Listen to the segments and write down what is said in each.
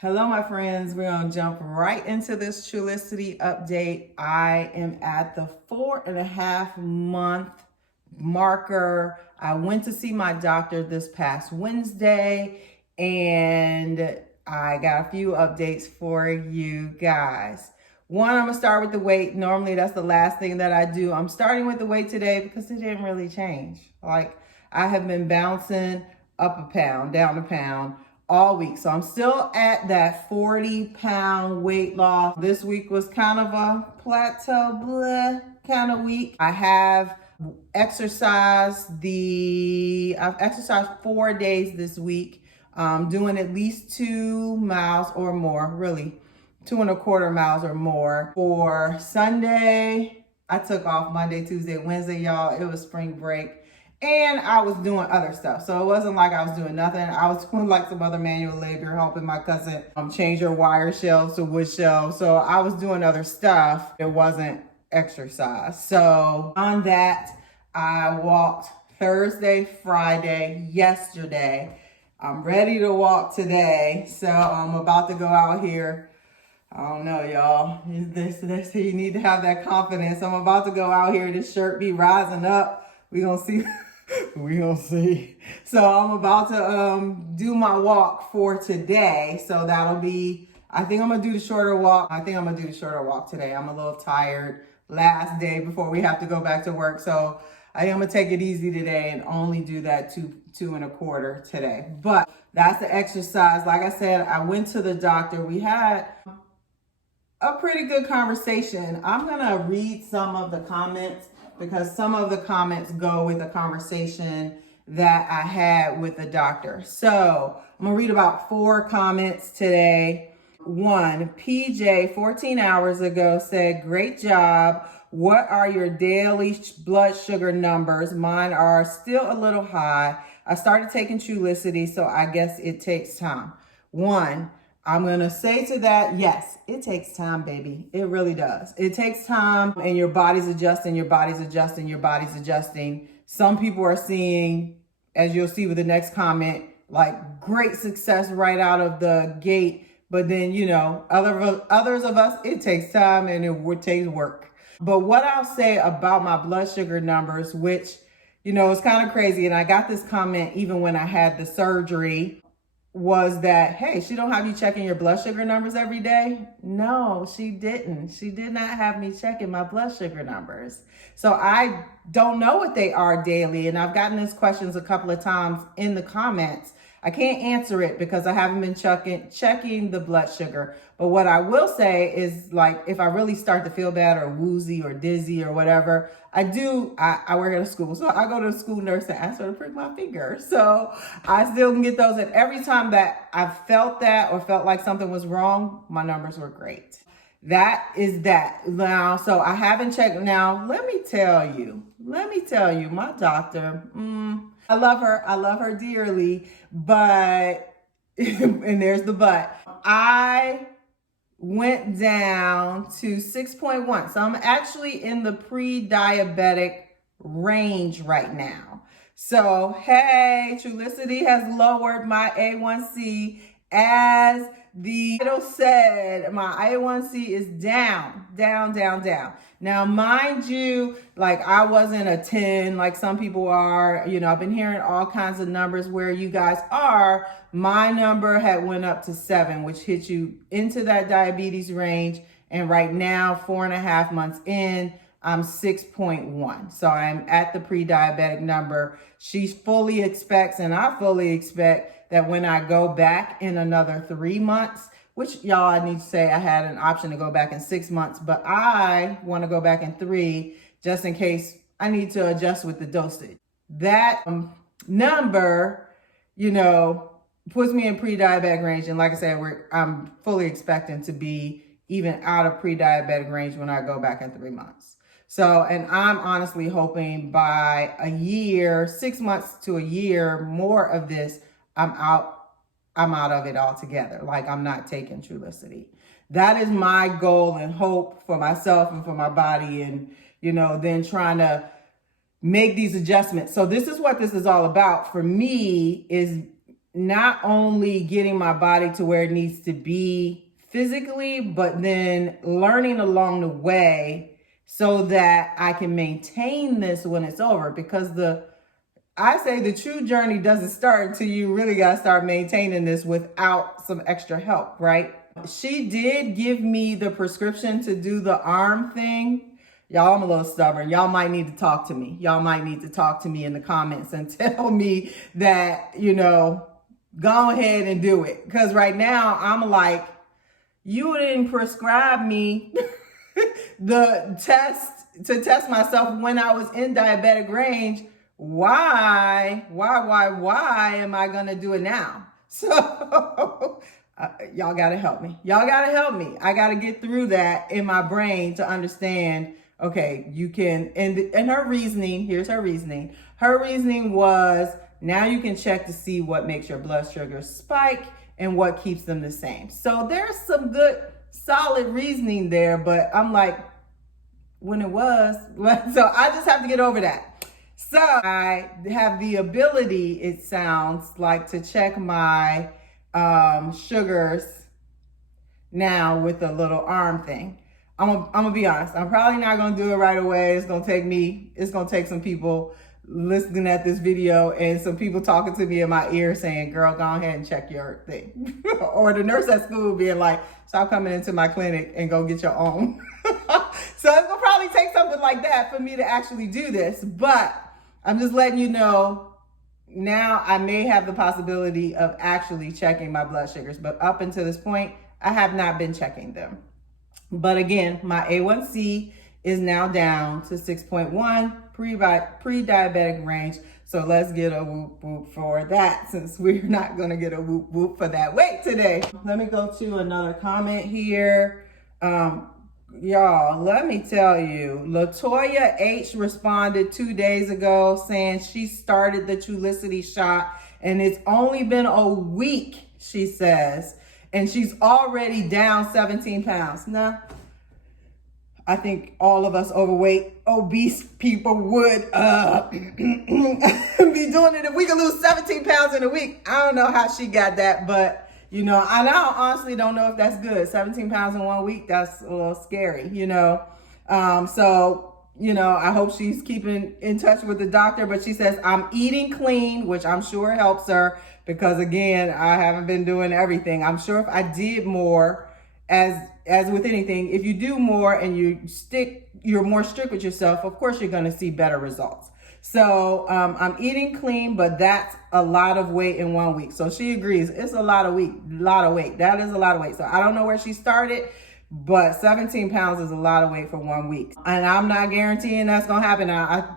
Hello, my friends. We're going to jump right into this Trulicity update. I am at the 4.5-month marker. I went to see my doctor this past Wednesday, and I got a few updates for you guys. One, I'm going to start with the weight. Normally, that's the last thing that I do. I'm starting with the weight today because it didn't really change. Like, I have been bouncing up a pound, down a pound all week. So I'm still at that 40-pound weight loss. This week was kind of a plateau kind of week. I've exercised 4 days this week, doing at least 2 miles or more, really 2.25 miles or more. For Sunday, I took off Monday, Tuesday, Wednesday, y'all. It was spring break. And I was doing other stuff. So it wasn't like I was doing nothing. I was doing like some other manual labor, helping my cousin change her wire shelves to wood shelves. So I was doing other stuff. It wasn't exercise. So on that, I walked Thursday, Friday, yesterday. I'm ready to walk today. So I'm about to go out here. I don't know, y'all. This you need to have that confidence. I'm about to go out here. This shirt be rising up. We gonna see. We gonna see. So I'm about to do my walk for today. So that'll be, I think I'm gonna do the shorter walk. Today. I'm a little tired. Last day before we have to go back to work. So I think I'm gonna take it easy today and only do that 2.25 today. But that's the exercise. Like I said, I went to the doctor. We had a pretty good conversation. I'm gonna read some of the comments because some of the comments go with the conversation that I had with the doctor. So I'm gonna read about 4 comments today. One, PJ 14 hours ago said, "Great job. What are your daily blood sugar numbers? Mine are still a little high. I started taking Trulicity, so I guess it takes time." One, I'm going to say to that, yes, it takes time, baby. It really does. It takes time, and your body's adjusting. Some people are seeing, as you'll see with the next comment, like great success right out of the gate. But then, others of us, it takes time and it takes work. But what I'll say about my blood sugar numbers, which, is kind of crazy. And I got this comment even when I had the surgery, was that, hey, she don't have you checking your blood sugar numbers every day? No, she didn't. She did not have me checking my blood sugar numbers. So I don't know what they are daily. And I've gotten these questions a couple of times in the comments. I can't answer it because I haven't been checking the blood sugar. But what I will say is, like, if I really start to feel bad or woozy or dizzy or whatever, I work at a school. So I go to the school nurse and ask her to prick my finger. So I still can get those. And every time that I felt that or felt like something was wrong, my numbers were great. That is that. Now, so I haven't checked. Now, let me tell you, my doctor, I love her dearly, but, and there's the but, I went down to 6.1. So I'm actually in the pre-diabetic range right now. So, hey, Trulicity has lowered my A1C. As the title said, my A1C is down. Now, mind you, like, I wasn't a 10 like some people are. I've been hearing all kinds of numbers where you guys are. My number had went up to 7, which hit you into that diabetes range. And right now, 4.5 months in, I'm 6.1. So I'm at the pre-diabetic number. She fully expects, and I fully expect, that when I go back in another 3 months, which, y'all, I need to say I had an option to go back in 6 months, but I want to go back in 3 just in case I need to adjust with the dosage. That number, puts me in pre-diabetic range. And like I said, I'm fully expecting to be even out of pre-diabetic range when I go back in 3 months. So, and I'm honestly hoping by a year, 6 months to a year, more of this, I'm out of it altogether. Like, I'm not taking Trulicity. That is my goal and hope for myself and for my body, and, then trying to make these adjustments. So this is what this is all about for me, is not only getting my body to where it needs to be physically, but then learning along the way so that I can maintain this when it's over. Because I say the true journey doesn't start until you really got to start maintaining this without some extra help, right? She did give me the prescription to do the arm thing. Y'all, I'm a little stubborn. Y'all might need to talk to me. Y'all might need to talk to me in the comments and tell me that, go ahead and do it. Because right now I'm like, you didn't prescribe me the test to test myself when I was in diabetic range. Why am I going to do it now? So y'all got to help me. Y'all got to help me. I got to get through that in my brain to understand, okay, you can, and her reasoning, here's her reasoning. Her reasoning was, now you can check to see what makes your blood sugar spike and what keeps them the same. So there's some good, solid reasoning there, but I'm like, when it was, so I just have to get over that. So I have the ability, it sounds like, to check my sugars now with a little arm thing. I'm gonna be honest, I'm probably not gonna do it right away. It's gonna take some people listening at this video and some people talking to me in my ear saying, girl, go ahead and check your thing. Or the nurse at school being like, stop coming into my clinic and go get your own. So it's gonna probably take something like that for me to actually do this. But I'm just letting you know, now I may have the possibility of actually checking my blood sugars. But up until this point, I have not been checking them. But again, my A1C is now down to 6.1, pre-diabetic range. So let's get a whoop whoop for that, since we're not gonna get a whoop whoop for that weight today. Let me go to another comment here. Y'all, let me tell you, Latoya H responded 2 days ago saying she started the Trulicity shot and it's only been a week, she says, and she's already down 17 pounds. Now, I think all of us overweight, obese people would be doing it if we could lose 17 pounds in a week. I don't know how she got that, but and I honestly don't know if that's good. 17 pounds in 1 week, that's a little scary, So, I hope she's keeping in touch with the doctor, but she says, I'm eating clean, which I'm sure helps her because, again, I haven't been doing everything. I'm sure if I did more, as with anything, if you do more and you're more strict with yourself, of course, you're going to see better results. So I'm eating clean, but that's a lot of weight in 1 week. So she agrees. It's a lot of weight. That is a lot of weight. So I don't know where she started, but 17 pounds is a lot of weight for 1 week. And I'm not guaranteeing that's going to happen. I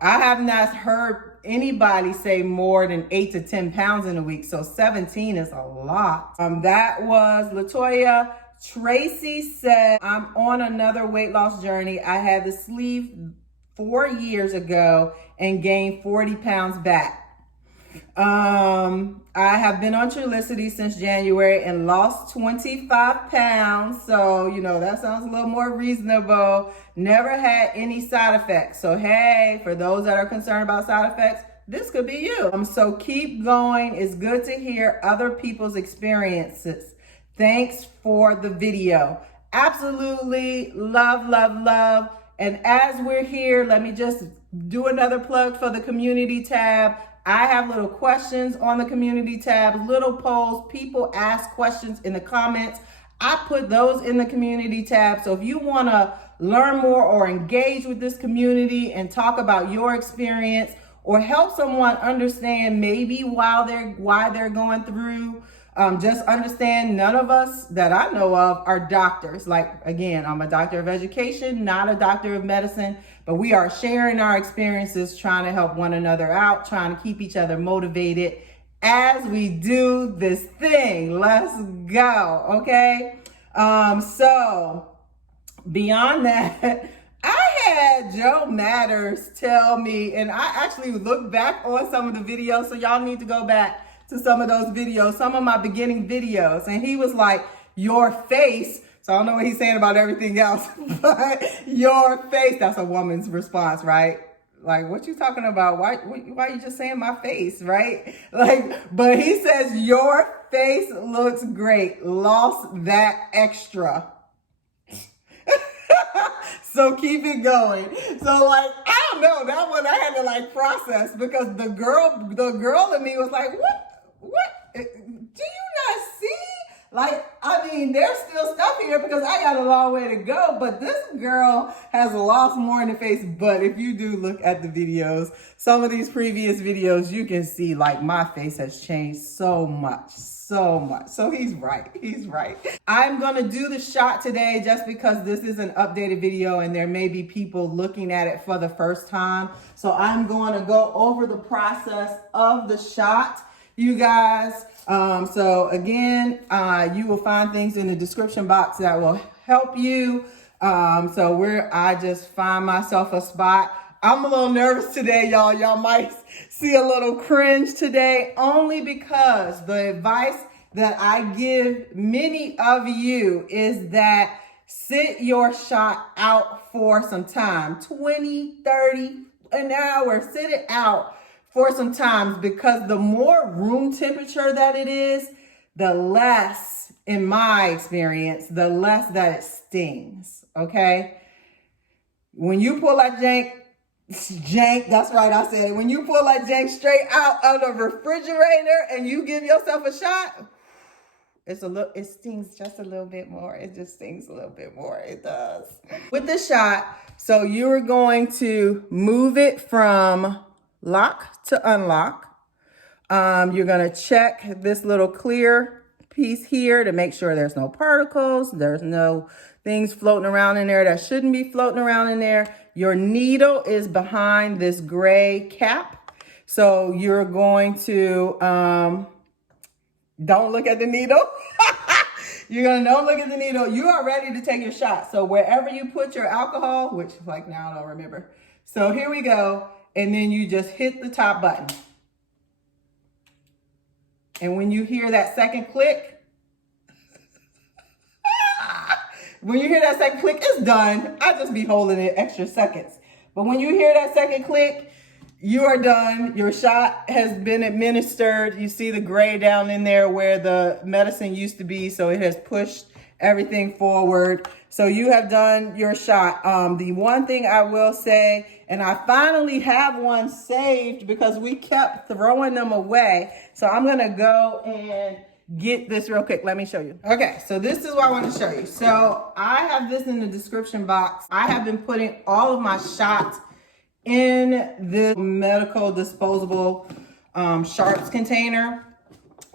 have not heard anybody say more than 8 to 10 pounds in a week. So 17 is a lot. That was Latoya. Tracy said, I'm on another weight loss journey. I had the sleeve 4 years ago and gained 40 pounds back. I have been on Trulicity since January and lost 25 pounds. So, that sounds a little more reasonable. Never had any side effects. So, hey, for those that are concerned about side effects, this could be you. So keep going. It's good to hear other people's experiences. Thanks for the video. Absolutely. Love, love, love. And as we're here, let me just do another plug for the community tab. I have little questions on the community tab, little polls. People ask questions in the comments. I put those in the community tab. So if you want to learn more or engage with this community and talk about your experience or help someone understand maybe why they're going through, just understand none of us that I know of are doctors. Like, again, I'm a doctor of education, not a doctor of medicine, but we are sharing our experiences, trying to help one another out, trying to keep each other motivated as we do this thing. Let's go, okay? So beyond that, I had Joe Matters tell me, and I actually looked back on some of the videos, so y'all need to go back to some of those videos, some of my beginning videos. And he was like, your face. So I don't know what he's saying about everything else, but your face, that's a woman's response, right? Like, what you talking about? Why you just saying my face, right? Like, but he says, your face looks great. Lost that extra. So keep it going. So like, I don't know, that one I had to like process, because the girl in me was like, what? Do you not see? Like, I mean, there's still stuff here because I got a long way to go, but this girl has lost more in the face. But if you do look at the videos, some of these previous videos, you can see like my face has changed so much. So he's right. I'm going to do the shot today just because this is an updated video and there may be people looking at it for the first time. So I'm going to go over the process of the shot, you guys. So again, you will find things in the description box that will help you. I just find myself a spot. I'm a little nervous today, y'all. Y'all might see a little cringe today, only because the advice that I give many of you is that sit your shot out for some time, 20, 30, an hour, sit it out for some time, because the more room temperature that it is, the less, in my experience, the less that it stings, okay? When you pull that jank, that's right, I said it. When you pull that jank straight out of the refrigerator and you give yourself a shot, it stings just a little bit more. It just stings a little bit more. It does. With the shot, so you're going to move it from lock to unlock. You're going to check this little clear piece here to make sure there's no particles. There's no things floating around in there that shouldn't be floating around in there. Your needle is behind this gray cap. So you're going to, don't look at the needle. You're going to don't look at the needle. You are ready to take your shot. So wherever you put your alcohol, which like now I don't remember. So here we go. And then you just hit the top button. And when you hear that second click, it's done. I just be holding it extra seconds. But when you hear that second click, you are done. Your shot has been administered. You see the gray down in there where the medicine used to be. So it has pushed everything forward. So you have done your shot. The one thing I will say, and I finally have one saved because we kept throwing them away. So I'm going to go and get this real quick. Let me show you. Okay, so this is what I want to show you. So I have this in the description box. I have been putting all of my shots in this medical disposable sharps container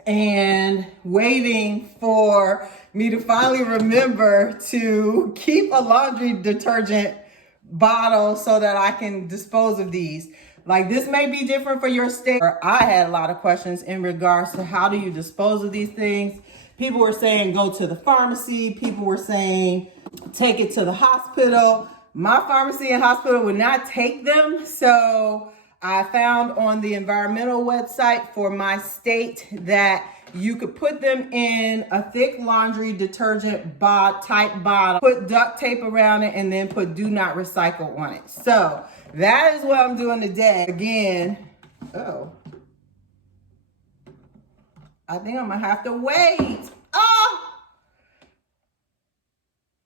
and waiting for me to finally remember to keep a laundry detergent bottle so that I can dispose of these. Like, this may be different for your state. I had a lot of questions in regards to how do you dispose of these things. People were saying go to the pharmacy. People were saying take it to the hospital. My pharmacy and hospital would not take them. So I found on the environmental website for my state that you could put them in a thick laundry detergent type bottle, put duct tape around it, and then put do not recycle on it. So that is what I'm doing today. Again, I think I'm gonna have to wait. Oh,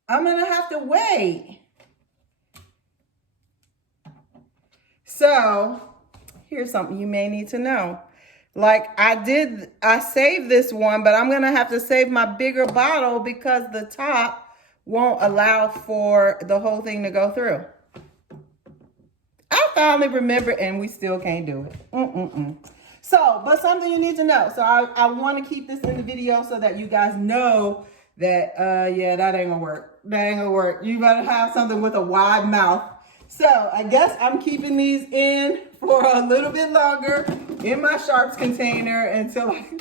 I'm gonna have to wait. So here's something you may need to know. Like I saved this one, but I'm gonna have to save my bigger bottle because the top won't allow for the whole thing to go through. I finally remembered, and we still can't do it. So, but something you need to know. So I want to keep this in the video so that you guys know that, yeah, that ain't gonna work. That ain't gonna work. You better have something with a wide mouth. So I guess I'm keeping these in for a little bit longer in my sharps container until I can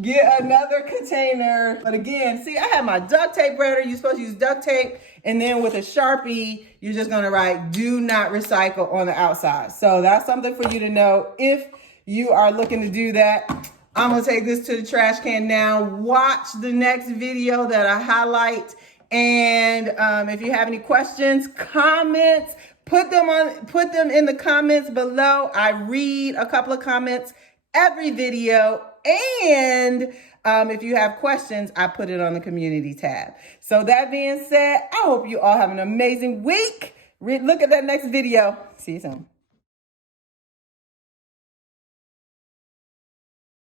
get another container. But again, see, I have my duct tape ready. You're supposed to use duct tape. And then with a Sharpie, you're just gonna write do not recycle on the outside. So that's something for you to know if you are looking to do that. I'm gonna take this to the trash can now. Watch the next video that I highlight. And if you have any questions, comments, put them in the comments below. I read a couple of comments every video, and if you have questions, I put it on the community tab. So that being said, I hope you all have an amazing week. Look at that next video. See you soon.